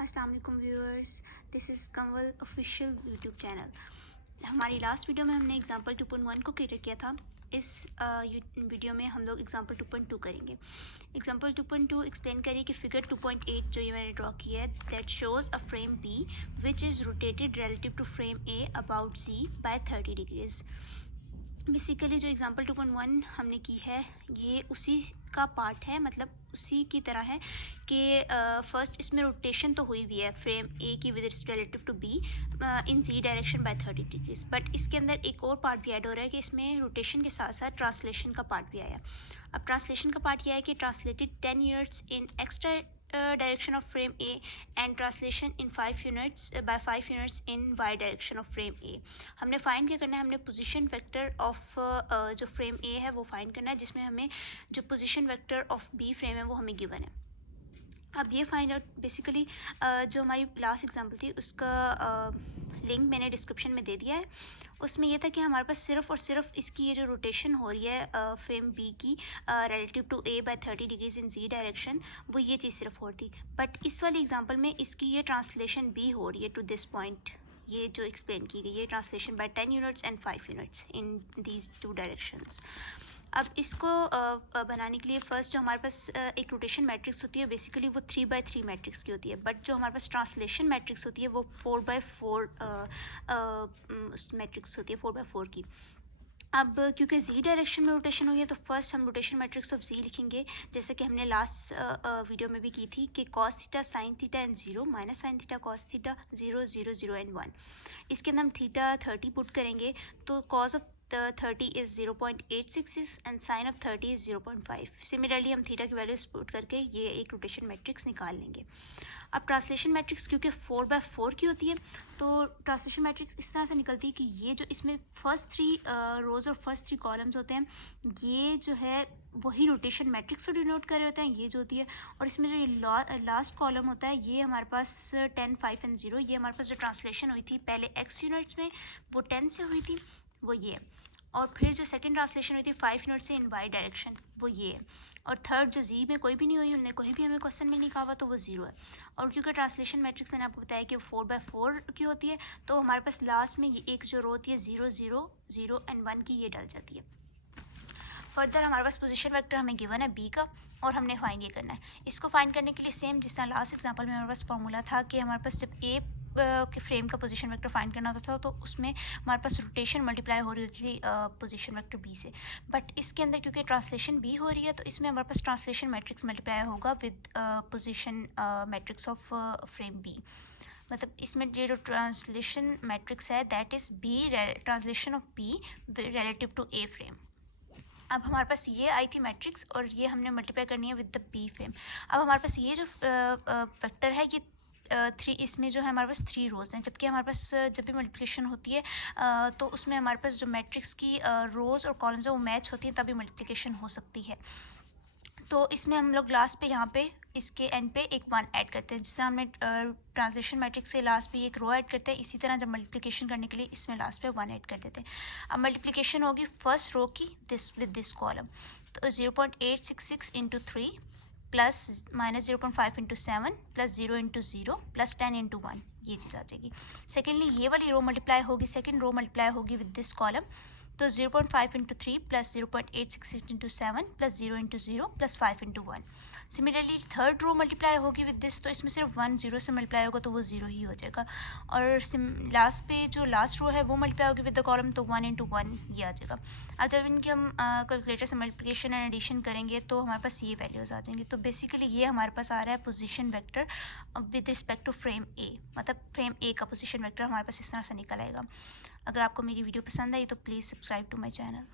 अस्सलाम वालेकुम viewers, this is Kanwal official YouTube channel. हमारी लास्ट वीडियो में हमने एग्जांपल 2.1 को क्लियर किया था। इस वीडियो में हम लोग एग्जांपल 2.2 करेंगे। एग्जांपल 2.2 एक्सप्लेन करिए कि फिगर 2.8 जो ये मैंने ड्रॉ किया है, that shows a frame B which is rotated relative to frame A about Z by 30 degrees. Basically जो एग्जांपल 2.1 हमने की है ये उसी का पार्ट है, मतलब उसी की तरह है कि फर्स्ट इसमें रोटेशन तो हुई हुई है फ्रेम ए की with relative to B in Z direction by 30 degrees, but इसके अंदर एक और पार्ट भी ऐड हो रहा है कि इसमें रोटेशन के साथ साथ ट्रांसलेशन का पार्ट भी आया। अब ट्रांसलेशन का पार्ट यह है कि translated 10 units in extra direction of frame A and translation in 5 units by 5 units in y direction of frame A। हमने फाइंड क्या करना है, हमने पोजीशन वेक्टर ऑफ जो फ्रेम A है वो फाइंड करना है, जिसमें हमें जो position vector of B frame है वो हमें गिवन है। अब ये फाइंड आउट बेसिकली जो हमारी लास्ट एग्जांपल थी उसका लिंक मैंने डिस्क्रिप्शन में दे दिया है। उसमें ये था कि हमारे पास सिर्फ और सिर्फ इसकी ये जो रोटेशन हो रही है फ्रेम बी की relative to A by 30 degrees in Z direction, वो ये चीज़ सिर्फ हो रही थी। बट इस वाली एग्जांपल में इसकी ये ट्रांसलेशन भी हो रही है टू दिस पॉइंट, ये जो एक्सप्लेन की गई है translation bye 10 units and 5 units in these two directions. अब इसको बनाने के लिए फ़र्स्ट जो हमारे पास एक रोटेशन मैट्रिक्स होती है, बेसिकली वो 3x3 मैट्रिक्स की होती है, बट जो हमारे पास ट्रांसलेशन मैट्रिक्स होती है वो 4x4 मैट्रिक्स होती है, 4x4 की। अब क्योंकि जी डायरेक्शन में रोटेशन हुई है तो फर्स्ट हम रोटेशन मैट्रिक्स ऑफ जी लिखेंगे, जैसे कि हमने लास्ट वीडियो में भी की थी कि cos theta sine theta and 0 minus sine theta cos theta 0 0 0 and 1। इसके अंदर हम थीटा 30 पुट करेंगे तो cos of 30 is 0.866 and sine of 30 is 0.5। Similarly हम थीटा की वैल्यूज पुट करके ये एक रोटेशन मैट्रिक्स निकाल लेंगे। अब ट्रांसलेशन मैट्रिक्स क्योंकि 4x4 की होती है तो ट्रांसलेशन मैट्रिक्स इस तरह से निकलती है कि ये जो इसमें फर्स्ट 3 रोज़ और फर्स्ट 3 कॉलम्स होते हैं, ये जो है वही रोटेशन मैट्रिक्स को डिनोट कर रहे होते हैं, ये जो होती है। और इसमें जो ये लास्ट कॉलम होता है ये हमारे पास 10 5 एंड 0, ये हमारे पास जो ट्रांसलेशन हुई थी पहले x यूनिट्स में वो 10 से हुई थी, वो ये है। और फिर जो सेकंड ट्रांसलेशन हुई थी 5 यूनिट से इन वाई डायरेक्शन, वो ये है। और थर्ड जो जी में कोई भी नहीं हुई, उनने कोई भी हमें क्वेश्चन में नहीं कहा हुआ, तो वो 0 है। और क्योंकि ट्रांसलेशन मैट्रिक्स मैंने आपको बताया कि 4x4 की होती है, तो हमारे पास लास्ट में ये एक जो रो होती है 0 0 0 एंड 1 की, ये डल जाती है। फर्दर हमारे पास पोजीशन वेक्टर हमें गिवन है बी का और हमने फाइंड ये करना है। इसको फाइंड करने के लिए सेम जिस तरह लास्ट एग्जांपल में हमारे पास फार्मूला था कि हमारे पास जब ए के फ्रेम का पोजीशन वेक्टर फाइंड करना होता था तो उसमें हमारे पास रोटेशन मल्टीप्लाई हो रही होती थी पोजीशन वेक्टर बी से। बट इसके अंदर क्योंकि ट्रांसलेशन बी हो रही है तो इसमें हमारे पास ट्रांसलेशन मैट्रिक्स मल्टीप्लाई होगा with position matrix of frame B. मतलब इसमें जो ट्रांसलेशन मैट्रिक्स है that is B translation of B relative to A frame. अब हमारे पास ये आई थी मैट्रिक्स और ये हमने मल्टीप्लाई करनी है विद द बी फ्रेम। अब हमारे पास ये जो वेक्टर है ये 3, इसमें जो है हमारे पास 3 रोज़ हैं, जबकि हमारे पास जब भी मल्टीप्लिकेशन होती है तो उसमें हमारे पास जो मैट्रिक्स की रोज़ और कॉलम्स है वो मैच होती हैं, तभी मल्टीप्लिकेशन हो सकती है। तो इसमें हम लोग लास्ट पे यहाँ पे इसके एंड पे एक 1 ऐड करते हैं, जिस तरह हमने ट्रांसलेशन मैट्रिक्स से लास्ट पे एक रो ऐड करते हैं, इसी तरह जब मल्टीप्लिकेशन करने के लिए इसमें लास्ट पे 1 ऐड कर देते हैं। अब मल्टीप्लिकेशन होगी फर्स्ट रो की दिस विद दिस कॉलम, तो 0.866 into 3 plus minus 0.5 into 7 plus 0 into 0 plus 10 into 1, ये चीज़ आ जाएगी। सेकेंडली ये वाली रो मल्टीप्लाई होगी, सेकेंड रो मल्टीप्लाई होगी विद दिस कॉलम, तो 0.5 into 3 plus 0.866 into 7 plus 0 into 0 plus 5 into 1। Similarly third row multiply होगी विद दिस, तो इसमें सिर्फ 1 0 से मल्टीप्लाई होगा तो वो 0 ही हो जाएगा। और लास्ट पे जो लास्ट रो है वो मल्टीप्लाई होगी विद द कॉलम, तो 1 इंटू 1 ये आ जाएगा। अब जब इनकी हम कैलकुलेटर से मल्टीप्लिकेशन एंड एडिशन करेंगे तो हमारे पास ये वैल्यूज़ आ जाएंगी। तो बेसिकली ये हमारे पास आ रहा है position vector with respect to frame A, मतलब फ्रेम ए का पोजीशन वेक्टर हमारे पास इस तरह से निकल आएगा। अगर आपको मेरी वीडियो पसंद आई तो please subscribe to my channel.